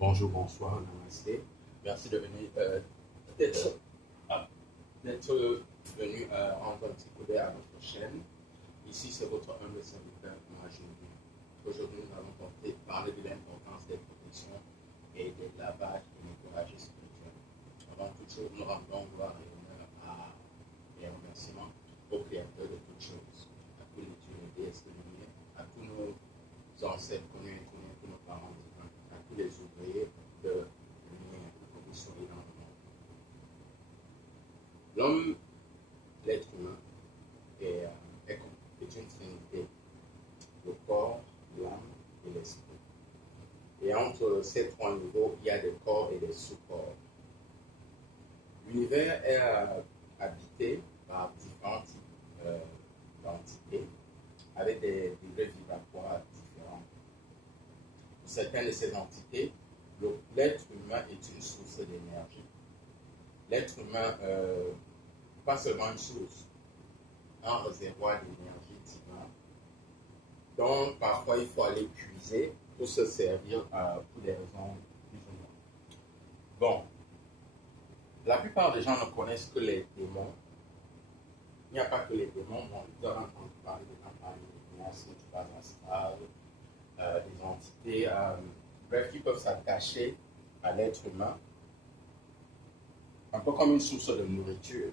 Bonjour, bonsoir, namasté. Merci de venir, d'être ah, d'être venu en train de à notre chaîne. Ici, c'est votre humble serviteur, Majoubi. Aujourd'hui, nous allons parler de l'importance des protections et des lavages et nettoyages spirituels. Avant toute chose, nous rendons gloire et honneur et remerciements au Créateur de toutes choses, à tous les dieux et déesses de lumière, à tous nos ancêtres connus et inconnus, tous nos parents divins, à tous les ouvriers de lumière que vous soyez dans le monde. L'homme, l'être humain, est une trinité, le corps, l'âme et l'esprit. Et entre ces trois niveaux, il y a des corps et des sous-corps. L'univers est habité par différents types d'entités avec des degrés vibratoires différents. Pour certaines de ces entités, l'être humain est une source d'énergie. L'être humain, pas seulement une source, un réservoir d'énergie divin, dont parfois il faut aller puiser pour se servir pour des raisons plus ou moins. Bon, la plupart des gens ne connaissent que les démons. Il n'y a pas que les démons, bon, ils doivent entendre parler des campagnes de menaces, du bas astral, des entités, bref, qui peuvent s'attacher à l'être humain, un peu comme une source de nourriture.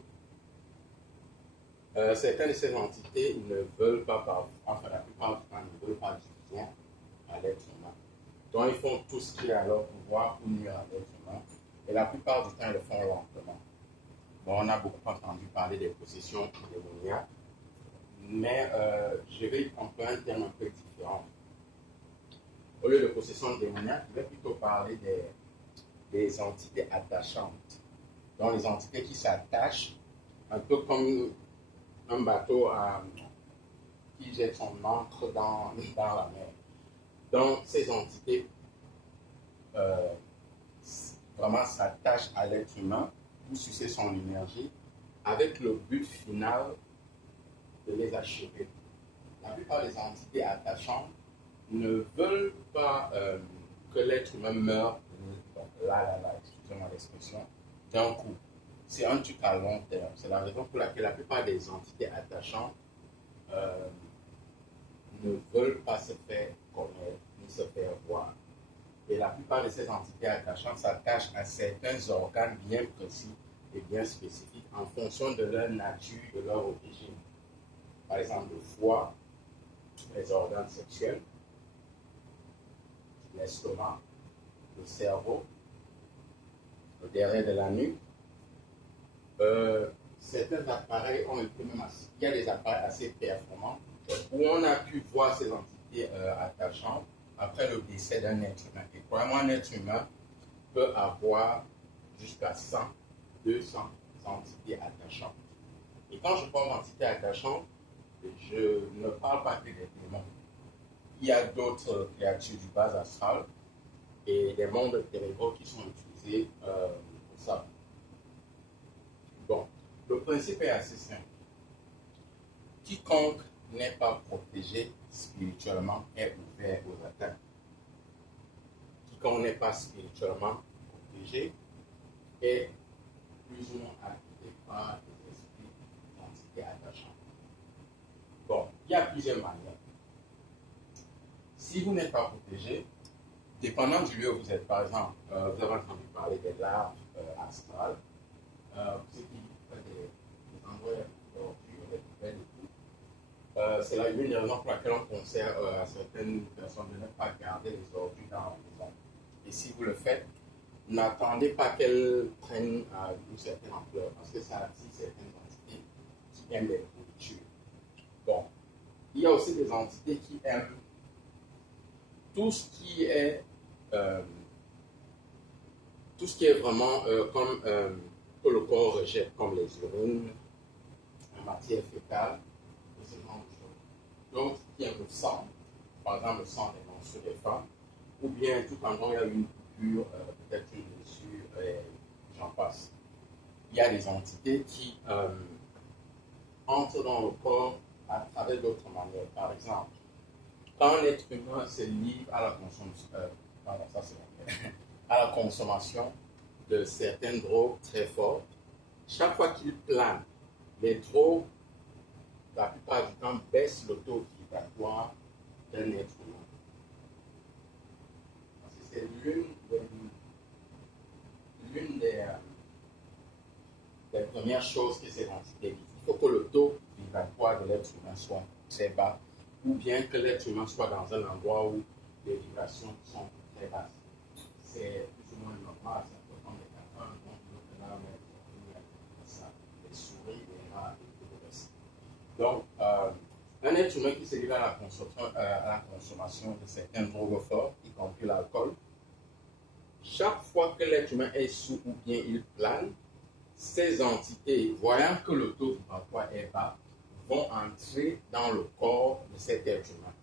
Certaines de ces entités ne veulent pas, enfin la plupart du temps, ne veulent pas du bien à l'être humain. Donc ils font tout ce qui est à leur pouvoir pour nuire à l'être humain. Et la plupart du temps, ils le font lentement. Bon, on a beaucoup entendu parler des possessions démoniaques, mais je vais employer un terme un peu différent. Au lieu de possession démoniaque, je vais plutôt parler des entités attachantes. Donc les entités qui s'attachent, un peu comme un bateau qui jette son ancre dans la mer. Donc, ces entités vraiment s'attachent à l'être humain pour sucer son énergie avec le but final de les achever. La plupart des entités attachantes ne veulent pas que l'être humain meure, donc là, excusez-moi l'expression, d'un coup. C'est un truc à long terme. C'est la raison pour laquelle la plupart des entités attachantes ne veulent pas se faire connaître ni se faire voir. Et la plupart de ces entités attachantes s'attachent à certains organes bien précis et bien spécifiques en fonction de leur nature, de leur origine. Par exemple, le foie, les organes sexuels, l'estomac, le cerveau, le derrière de la nuque. Certains appareils ont été même assez, il y a des appareils assez performants où on a pu voir ces entités attachantes après le décès d'un être humain. Et probablement un être humain peut avoir jusqu'à 100, 200 entités attachantes. Et quand je parle d'entités attachantes, je ne parle pas que des démons. Il y a d'autres créatures du bas astral et des mondes ténébreux qui sont utilisés pour ça. Bon, le principe est assez simple. Quiconque n'est pas protégé spirituellement est ouvert aux atteintes. Quiconque n'est pas spirituellement protégé est plus ou moins habité par des esprits d'entités attachantes. Bon, il y a plusieurs manières. Si vous n'êtes pas protégé, dépendant du lieu où vous êtes, par exemple, vous avez entendu parler des larves astrales, ceux qui font des endroits d'ordures, des poubelles et tout. C'est là une des raisons pour laquelle on conseille à certaines personnes de ne pas garder les ordures dans la maison. Et si vous le faites, n'attendez pas qu'elles prennent une certaine ampleur, parce que ça attire certaines entités qui aiment les pourritures. Bon, il y a aussi des entités qui aiment tout ce qui est vraiment comme que le corps rejette, comme les urines, la matière fécale, et ce genre de choses. Donc, qui aiment le sang, par exemple le sang des menstrues des femmes, ou bien tout endroit où il y a une coupure, peut-être une blessure, et j'en passe. Il y a des entités qui entrent dans le corps à travers d'autres manières. Par exemple, quand un être humain se livre à la consommation, ça c'est vrai. à la consommation de certaines drogues très fortes. Chaque fois qu'ils planent, les drogues, la plupart du temps, baissent le taux vibratoire d'un être humain. Parce que c'est l'une des premières choses que ces entités disent. Il faut que le taux vibratoire de l'être humain soit très bas, ou bien que l'être humain soit dans un endroit où les vibrations sont très basses. C'est plus ou moins normal, c'est un peu comme les cafards, donc là, les souris, les rats et tout le reste. Donc, un être humain qui se livre à la consommation de certaines drogues fortes, y compris l'alcool, chaque fois que l'être humain est sous ou bien il plane, ces entités, voyant que le taux vibratoire est bas, vont entrer dans le corps de cet être humain.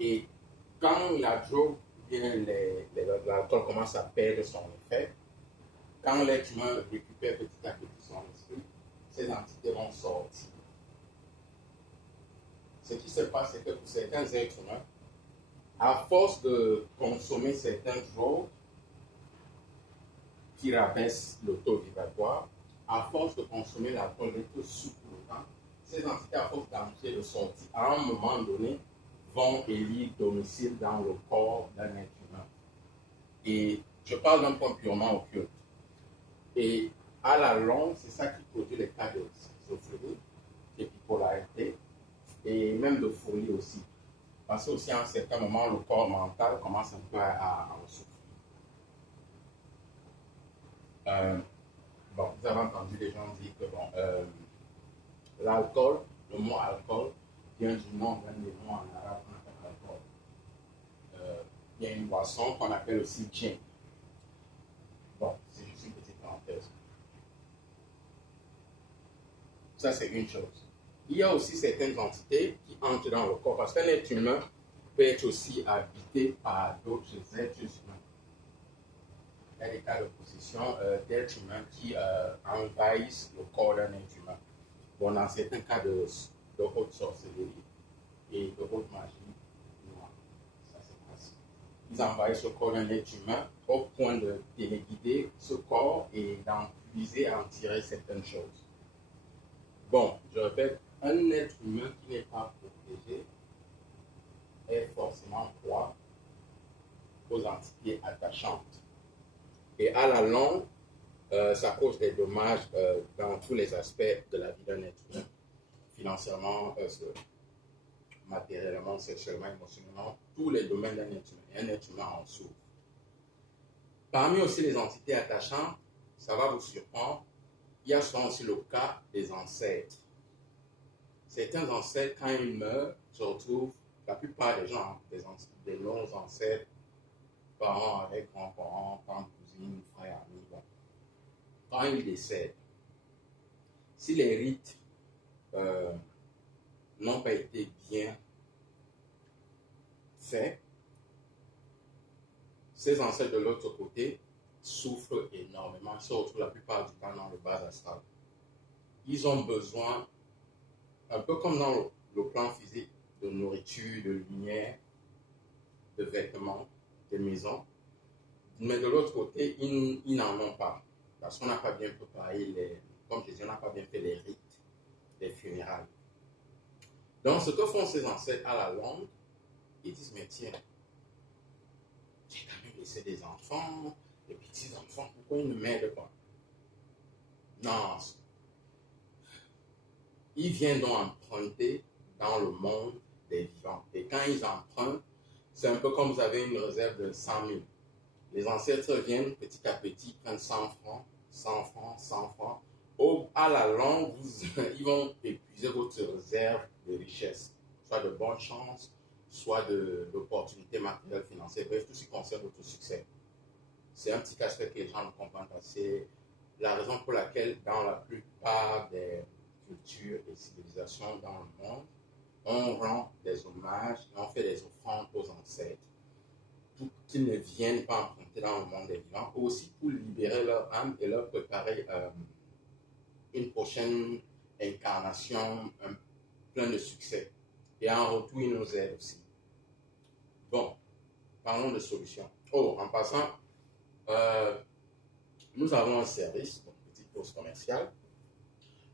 Et quand la drogue ou bien l'alcool commence à perdre son effet, quand l'être humain récupère petit à petit son esprit, ces entités vont sortir. Ce qui se passe, c'est que pour certains êtres humains, à force de consommer certaines drogues qui rabaissent le taux vibratoire, à force de consommer l'alcool d'être sous tout le temps, ces entités, à force d'entrer et de sortir, à un moment donné, vont élire domicile dans le corps d'un être humain. Et je parle d'un point purement occulte. Et à la longue, c'est ça qui produit les cas de schizophrénie, de bipolarité et même de folie aussi. Parce que aussi à un certain moment, le corps mental commence un peu à en souffrir. Bon, vous avez entendu les gens dire que bon, l'alcool, le mot alcool vient du nom d'un des noms en arabe qu'on appelle alcool. Il y a une boisson qu'on appelle aussi gin. Bon, c'est juste une petite parenthèse. Ça, c'est une chose. Il y a aussi certaines entités qui entrent dans le corps parce qu'un être humain peut être aussi habité par d'autres êtres humains. Il y a des cas de possession d'êtres humains qui envahissent le corps d'un être humain. Bon, dans certains cas de haute sorcellerie et de haute magie, ça c'est facile. Ils envahissent le corps d'un être humain au point de téléguider ce corps et d'en puiser, en tirer certaines choses. Bon, je répète, un être humain qui n'est pas protégé est forcément proie aux entités attachantes. Et à la longue, ça cause des dommages dans tous les aspects de la vie d'un être humain. Financièrement, matériellement, sexuellement, émotionnellement, tous les domaines d'un être humain. Et un être humain en souffre. Parmi aussi les entités attachantes, ça va vous surprendre, il y a souvent aussi le cas des ancêtres. Certains ancêtres, quand ils meurent, se retrouvent, la plupart des gens, des longs ancêtres, parents avec grands-parents, tantes, cousines, frères, amis, bon. Quand ils décèdent, si les rites n'ont pas été bien faits, ces ancêtres de l'autre côté souffrent énormément, ils se retrouvent la plupart du temps dans le bas astral. Ils ont besoin, un peu comme dans le plan physique, de nourriture, de lumière, de vêtements, de maisons. Mais de l'autre côté, ils n'en ont pas. Parce qu'on n'a pas bien préparé, comme je dis, on n'a pas bien fait les rites des funérailles. Donc, ce que font ces ancêtres à la longue, ils disent, mais tiens, j'ai quand même laissé des enfants, des petits-enfants, pourquoi ils ne m'aident pas? Non. Ils viennent donc emprunter dans le monde des vivants. Et quand ils empruntent, c'est un peu comme vous avez une réserve de 100 000. Les ancêtres viennent petit à petit, prennent 100 francs, 100 francs, 100 francs. À la longue, ils vont épuiser votre réserve de richesse, soit de bonne chance, soit d'opportunités matérielles, financières, bref, tout ce qui concerne votre succès. C'est un petit aspect que les gens ne comprennent pas. C'est la raison pour laquelle, dans la plupart des cultures et civilisations dans le monde, on rend des hommages et on fait des offrandes aux ancêtres pour qu'ils ne viennent pas emprunter dans le monde des vivants, aussi pour libérer leur âme et leur préparer une prochaine incarnation pleine de succès. Et en retour, ils nous aident aussi. Bon, parlons de solutions. Oh, en passant, nous avons un service, donc petite pause commerciale.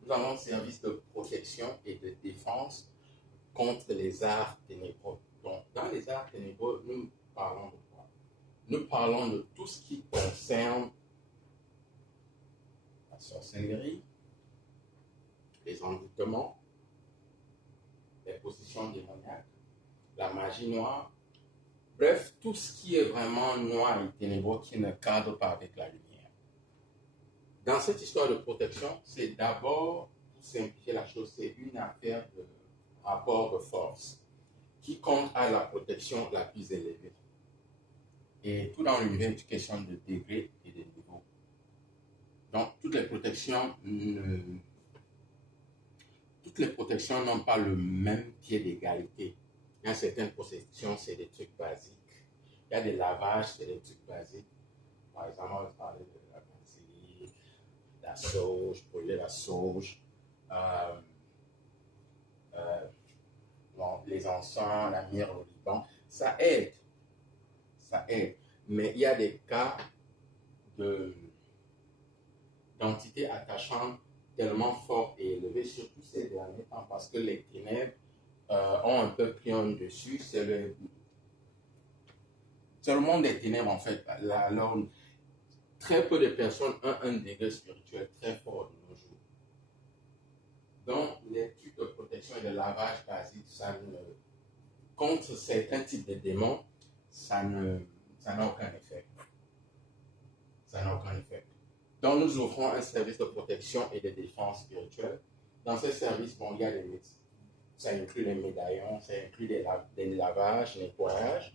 Nous avons un service de protection et de défense contre les arts ténébreux. Donc, dans les arts ténébreux, nous parlons de quoi? Nous parlons de tout ce qui concerne la sorcellerie, les envoûtements, les possessions démoniaques, la magie noire, bref, tout ce qui est vraiment noir et ténébreux qui ne cadre pas avec la lumière. Dans cette histoire de protection, c'est d'abord, pour simplifier la chose, c'est une affaire de rapport de force. Quiconque a la protection la plus élevée. Et tout dans l'univers est une question de degrés et de niveaux. Donc, toutes les protections n'ont pas le même pied d'égalité. Il y a certaines protections, c'est des trucs basiques. Il y a des lavages, c'est des trucs basiques. Par exemple, on va parler de la basique, la sauge, brûler la sauge, les encens, la myrrhe au Liban. Ça aide. Mais il y a des cas d'entités attachantes tellement fortes et élevées, surtout ces derniers temps, parce que les ténèbres ont un peu pris un dessus. C'est le monde des ténèbres, en fait. Alors, très peu de personnes ont un degré spirituel très fort de nos jours. Donc, les trucs de protection et de lavage basique, contre certains types de démons, ça n'a aucun effet. Donc, nous offrons un service de protection et de défense spirituelle. Dans ce service, il y a ça inclut les médaillons, ça inclut des lavages, nettoyages.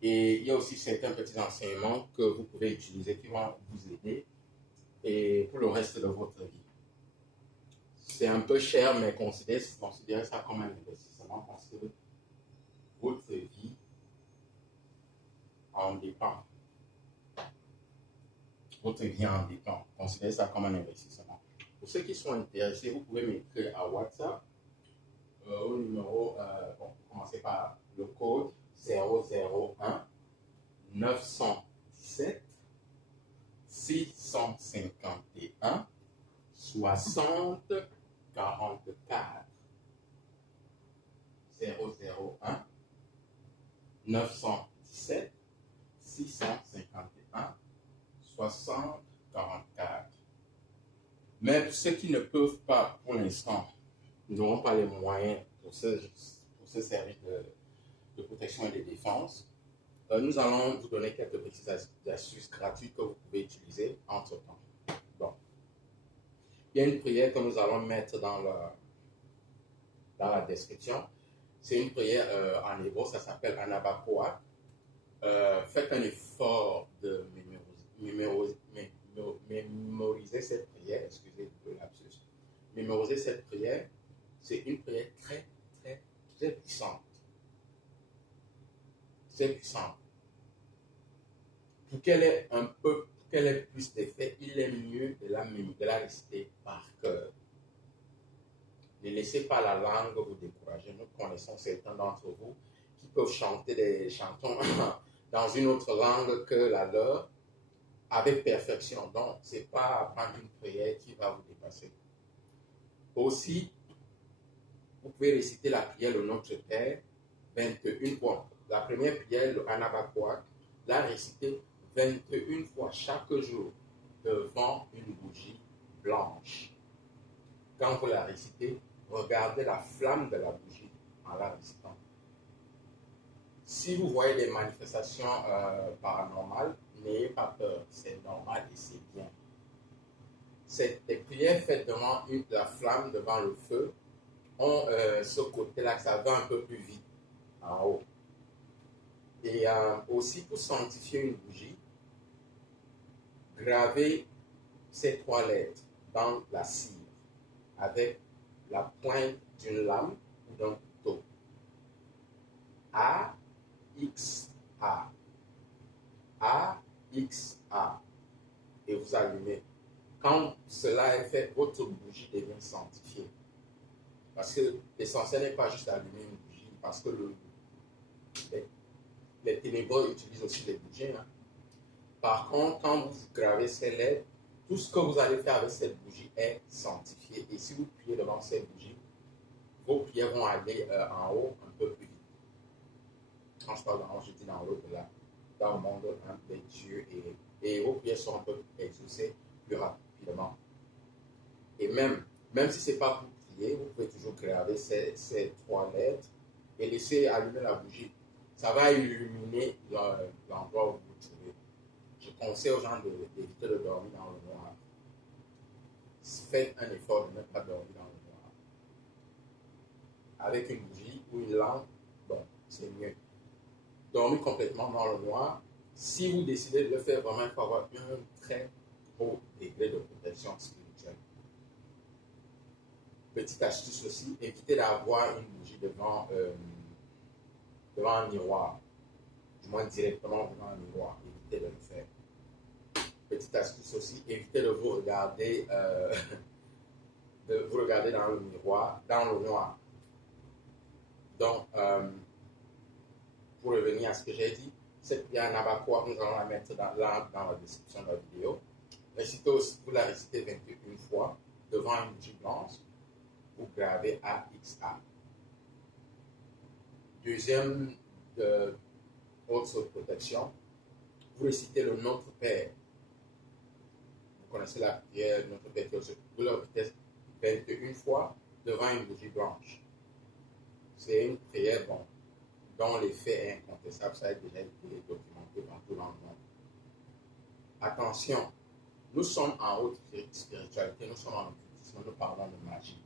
Et il y a aussi certains petits enseignements que vous pouvez utiliser qui vont vous aider et pour le reste de votre vie. C'est un peu cher, mais considérez ça comme un investissement parce que votre vie en dépend. Considérez ça comme un investissement. Pour ceux qui sont intéressés, vous pouvez m'écrire à WhatsApp au numéro, pour commencer par le code 001 917 651 60 44 001 917 651 60 44. Mais pour ceux qui ne peuvent pas pour l'instant, n'auront pas les moyens pour ce service de protection et de défense, nous allons vous donner quelques petites astuces gratuites que vous pouvez utiliser entre-temps. Bon. Il y a une prière que nous allons mettre dans la description. C'est une prière en hébreu, ça s'appelle Anabakoa. Faites un effort de mémoriser cette prière. Excusez le lapsus. Mémoriser cette prière. C'est une prière très, très, très puissante. C'est puissant. Pour qu'elle ait plus d'effet, il est mieux de la réciter par cœur. Ne laissez pas la langue vous décourager. Nous connaissons certains d'entre vous qui peuvent chanter des chantons dans une autre langue que la leur avec perfection. Donc, ce n'est pas apprendre une prière qui va vous dépasser. Aussi, vous pouvez réciter la prière le Notre Père 21 fois. La première prière, le Anabakoa, la réciter 21 fois chaque jour devant une bougie blanche. Quand vous la récitez, regardez la flamme de la bougie en la récitant. Si vous voyez des manifestations paranormales, n'ayez pas peur, c'est normal et c'est bien. Des prières faites devant la flamme, devant le feu, ont ce côté-là que ça va un peu plus vite en haut. Et aussi pour sanctifier une bougie, gravez ces 3 lettres dans la cire avec la pointe d'une lame ou d'un couteau. A, X, A. A, X, A. Et vous allumez. Quand cela est fait, votre bougie devient sanctifiée. Parce que l'essentiel n'est pas juste d'allumer une bougie, parce que les ténébreux utilisent aussi les bougies. Hein. Par contre, quand vous gravez ces lettres, tout ce que vous allez faire avec cette bougie est sanctifié. Et si vous priez devant cette bougie, vos prières vont aller en haut un peu plus vite. Quand je parle d'en haut, je dis dans l'autre là, dans le monde des dieux, et vos prières seront un peu exaucées plus rapidement. Et même si ce n'est pas pour prier, vous pouvez toujours graver ces 3 lettres et laisser allumer la bougie. Ça va illuminer l'endroit où vous vous trouvez. Je conseille aux gens d'éviter de dormir dans le noir. Faites un effort de ne pas dormir dans le noir. Avec une bougie ou une lampe, bon, c'est mieux. Dormir complètement dans le noir, si vous décidez de le faire, vraiment, il faut avoir un très haut degré de protection spirituelle. Petite astuce aussi, évitez d'avoir une bougie devant un miroir, du moins directement devant un miroir. Évitez de le faire. Petite astuce aussi, évitez de vous regarder, dans le miroir, dans le noir. Donc, pour revenir à ce que j'ai dit, cette prière Nabakwa, nous allons la mettre dans la description de la vidéo. Récitez aussi, vous la récitez 21 fois devant une bougie blanche. Vous gravez AXA. Deuxième autre protection, vous récitez le Notre Père. Vous connaissez la prière Notre Père, vous la récitez 21 fois devant une bougie blanche. C'est une prière dont l'effet est incontestable, ça a déjà été documenté partout dans le monde. Attention, nous sommes en haute spiritualité, nous sommes en occultisme, nous parlons de magie.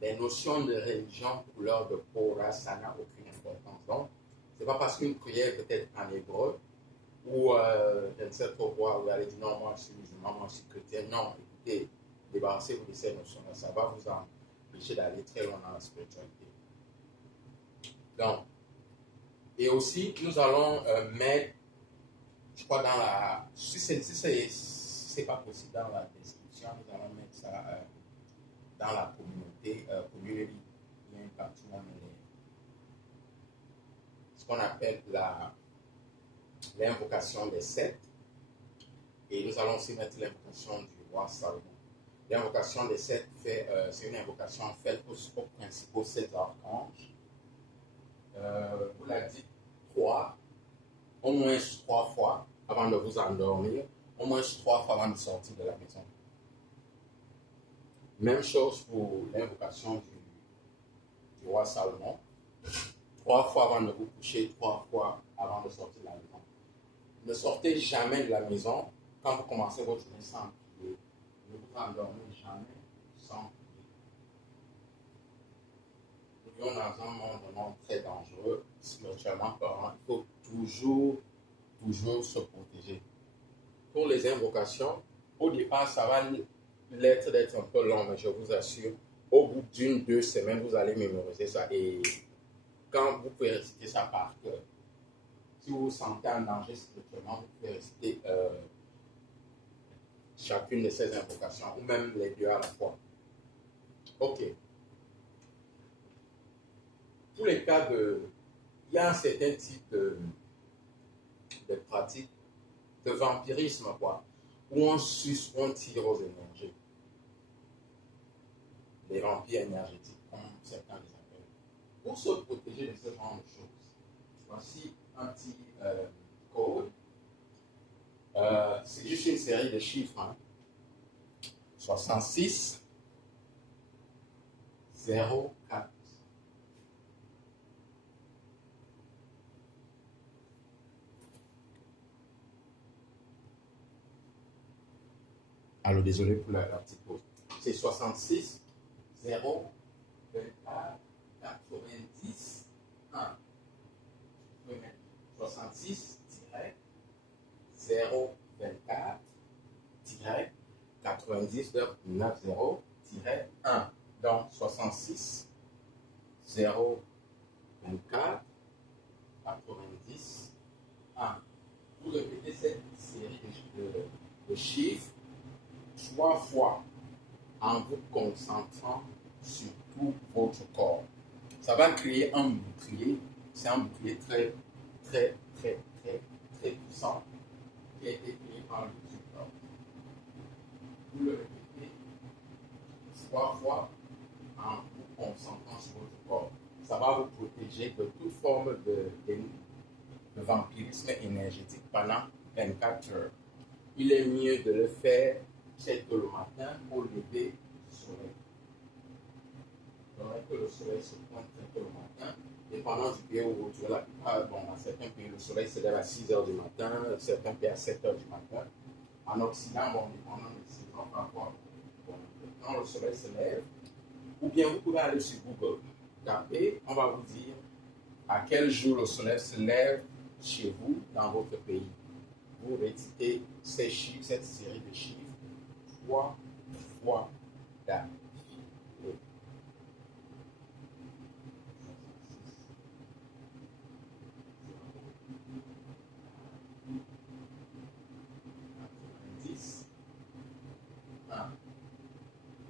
Les notions de religion, couleur de peau, race, ça n'a aucune importance. Donc, ce n'est pas parce qu'une prière peut être en hébreu ou je ne sais pas quoi, vous allez dire non, moi je suis musulman, moi je suis chrétien. Non, écoutez, débarrassez-vous de ces notions-là, ça va vous empêcher d'aller très loin dans la spiritualité. Donc, et aussi, nous allons mettre, je crois, dans la. Si ce n'est pas possible dans la description, nous allons mettre ça dans la communauté, community, bien partout dans ce qu'on appelle l'invocation des 7. Et nous allons aussi mettre l'invocation du roi Salomon. L'invocation des 7, c'est une invocation faite aux principaux 7 archanges. Vous la dites au moins 3 fois avant de vous endormir, au moins 3 fois avant de sortir de la maison. Même chose pour l'invocation du roi Salomon. 3 fois avant de vous coucher, 3 fois avant de sortir de la maison. Ne sortez jamais de la maison quand vous commencez votre journée sans prier. Ne vous endormez jamais sans prier. Nous vivons dans un monde très dangereux, spirituellement parlant. Il faut toujours se protéger. Pour les invocations, au départ, ça va l'être d'être un peu long, mais je vous assure, au bout d'1-2 semaines, vous allez mémoriser ça. Et quand vous pouvez réciter ça par cœur, si vous vous sentez en danger spirituellement, vous pouvez réciter chacune de ces invocations, ou même les 2 à la fois. Ok. Pour les cas il y a un certain type de pratiques de vampirisme, où on suce, on tire aux énergies. Les vampires énergétiques, comme certains les appellent. Pour se protéger de ce genre de choses, voici un petit code. C'est juste une série de chiffres. Hein. 66 04. Alors, désolé pour la petite pause. C'est 66 0 24 90 1. 66 0 24 99 90 1. Donc 66 0 24 90 1. Vous répétez cette série de chiffres 3 fois en vous concentrant sur tout votre corps. Ça va créer un bouclier. C'est un bouclier très très, très, très puissant qui a été créé par l'utilisateur. Vous le répétez 3 fois en vous concentrant sur votre corps. Ça va vous protéger de toute forme de vampirisme énergétique pendant 24 heures. Il est mieux de le faire très tôt le matin au lever du soleil. Donc, que le soleil se pointe très tôt le matin, dépendant du pays où vous êtes, la plupart, bon, dans certains pays, le soleil se lève à 6 heures du matin, certains pays à 7 heures du matin. En Occident, bon, dépendant des saisons, parfois, bon, quand le soleil se lève, ou bien vous pouvez aller sur Google, taper, on va vous dire à quel jour le soleil se lève chez vous, dans votre pays. Vous récitez ces chiffres, cette série de chiffres, 3 fois d'affilée.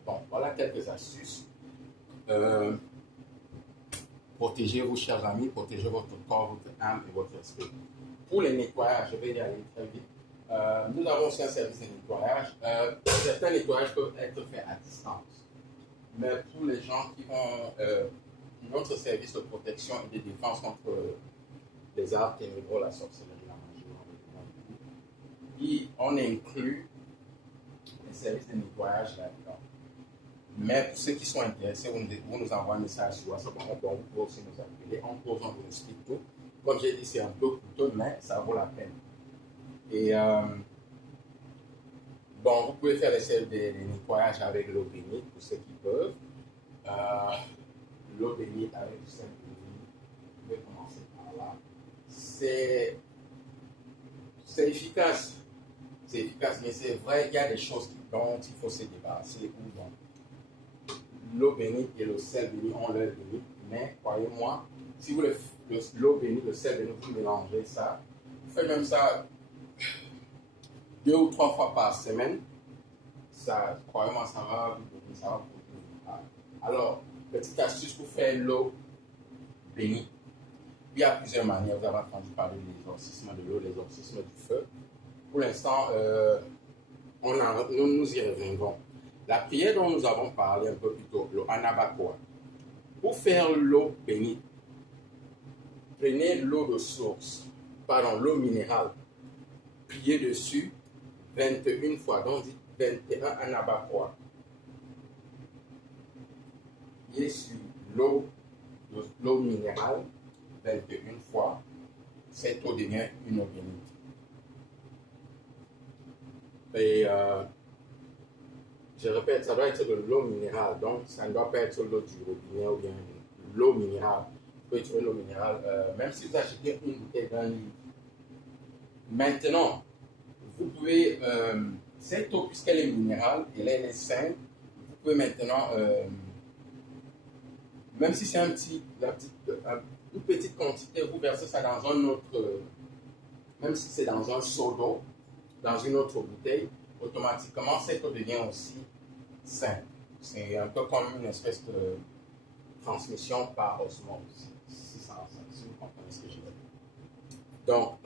Bon, voilà quelques astuces. Protégez vos chers amis, protégez votre corps, votre âme et votre esprit. Pour les nettoyages, je vais y aller très vite. Nous avons aussi un service de nettoyage. Certains nettoyages peuvent être faits à distance. Mais pour les gens qui ont notre service de protection et de défense contre les arts ténébreux, la sorcellerie, la magie, on inclut les services de nettoyage là-dedans. Mais pour ceux qui sont intéressés, vous nous envoyez un message sur WhatsApp. Bon, vous pouvez aussi nous appeler. En pause, on vous explique tout. Comme j'ai dit, c'est un peu coûteux, mais ça vaut la peine. Et bon, vous pouvez faire des nettoyages avec l'eau bénite pour ceux qui peuvent. L'eau bénite avec du sel béni. Vous pouvez commencer par là. C'est efficace. C'est efficace, mais c'est vrai, il y a des choses dont il faut se débarrasser. L'eau bénite et le sel béni ont leur limite, mais croyez-moi, si vous l'eau bénite, le sel béni, vous mélangez ça, vous faites même ça 2 ou 3 fois par semaine, ça, croyez-moi, ça va vous donner, ça va vous donner. Alors, petite astuce pour faire l'eau bénite. Il y a plusieurs manières, vous avez entendu parler de l'exorcisme de l'eau, l'exorcisme du feu. Pour l'instant, nous y reviendrons. La prière dont nous avons parlé un peu plus tôt, le Anabakoa. Pour faire l'eau bénite, prenez l'eau de source, l'eau minérale, priez dessus 21 fois, donc dites 21 Anabakoa. Priez sur l'eau minérale 21 fois, cette eau devient une eau bénite. Et je répète, ça doit être de l'eau minérale, donc ça ne doit pas être l'eau du robinet ou bien l'eau minérale. Vous pouvez trouver l'eau minérale, même si vous achetez une bouteille d'un litre. Maintenant, vous pouvez, cette eau, puisqu'elle est minérale et elle est saine, vous pouvez maintenant, même si c'est une petite quantité, vous versez ça dans un autre, même si c'est dans un seau d'eau, dans une autre bouteille, automatiquement cette eau devient aussi saine. C'est un peu comme une espèce de transmission par osmose, si vous comprenez ce que je veux dire. Donc,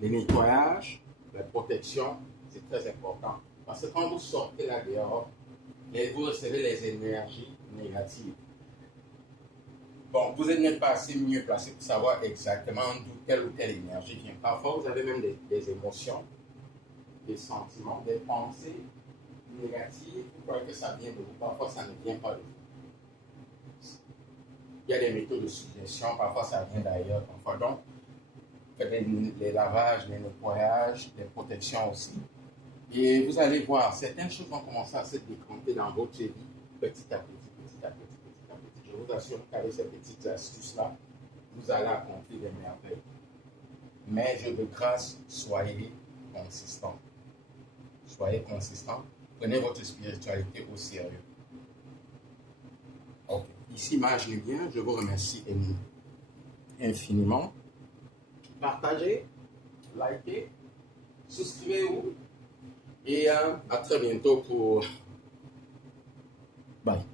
les nettoyages, la protection, c'est très important. Parce que quand vous sortez là dehors, vous recevez les énergies négatives. Bon, vous n'êtes même pas assez mieux placé pour savoir exactement d'où telle ou telle énergie vient. Parfois, vous avez même des émotions, des sentiments, des pensées négatives. Vous croyez que ça vient de vous. Parfois, ça ne vient pas de vous. Il y a des méthodes de suggestion. Parfois, ça vient d'ailleurs. Parfois, donc, faites les lavages, les nettoyages, les protections aussi. Et vous allez voir, certaines choses vont commencer à se décanter dans votre vie petit à petit. Je vous assure qu'avec ces petites astuces-là, vous allez accomplir des merveilles. Mais je de grâce, soyez consistant. Soyez consistant. Prenez votre spiritualité au sérieux. Ok. Ici, Mage Nubien, je vous remercie infiniment. Partagez, likez, souscrivez-vous. Et à très bientôt pour... Bye.